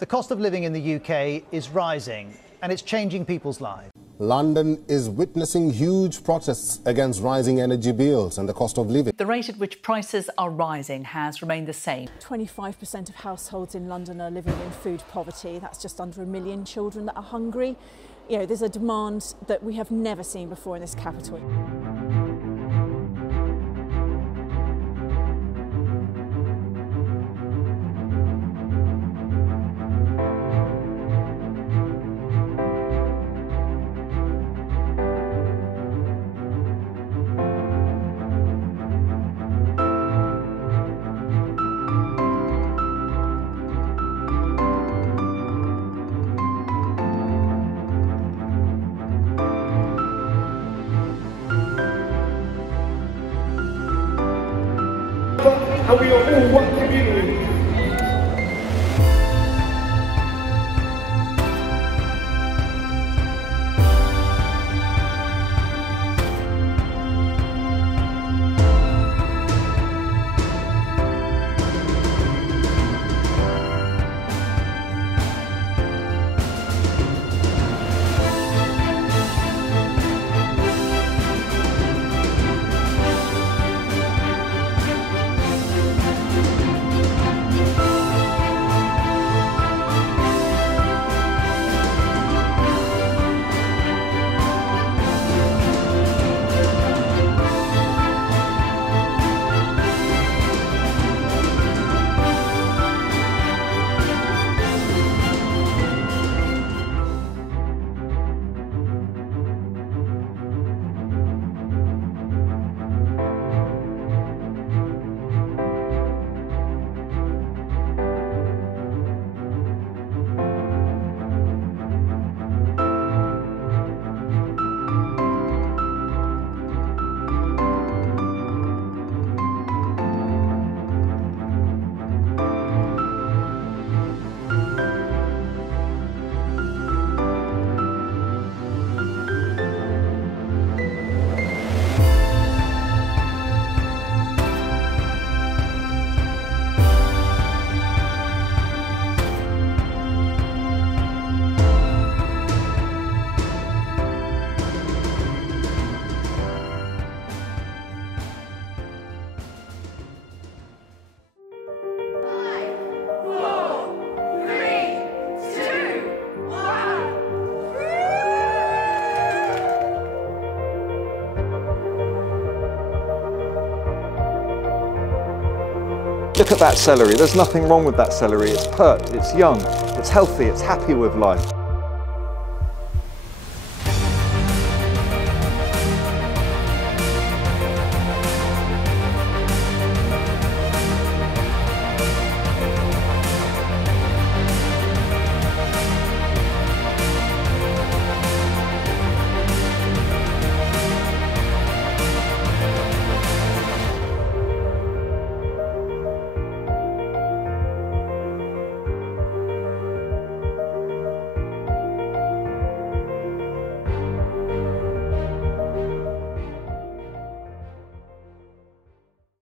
The cost of living in the UK is rising and it's changing people's lives. London is witnessing huge protests against rising energy bills and the cost of living. The rate at which prices are rising has remained the same. 25% of households in London are living in food poverty. That's just under 1 million children that are hungry. You know, there's a demand that we have never seen before in this capital. And we are all one community. Look at that celery, there's nothing wrong with that celery. It's pert, it's young, it's healthy, it's happy with life.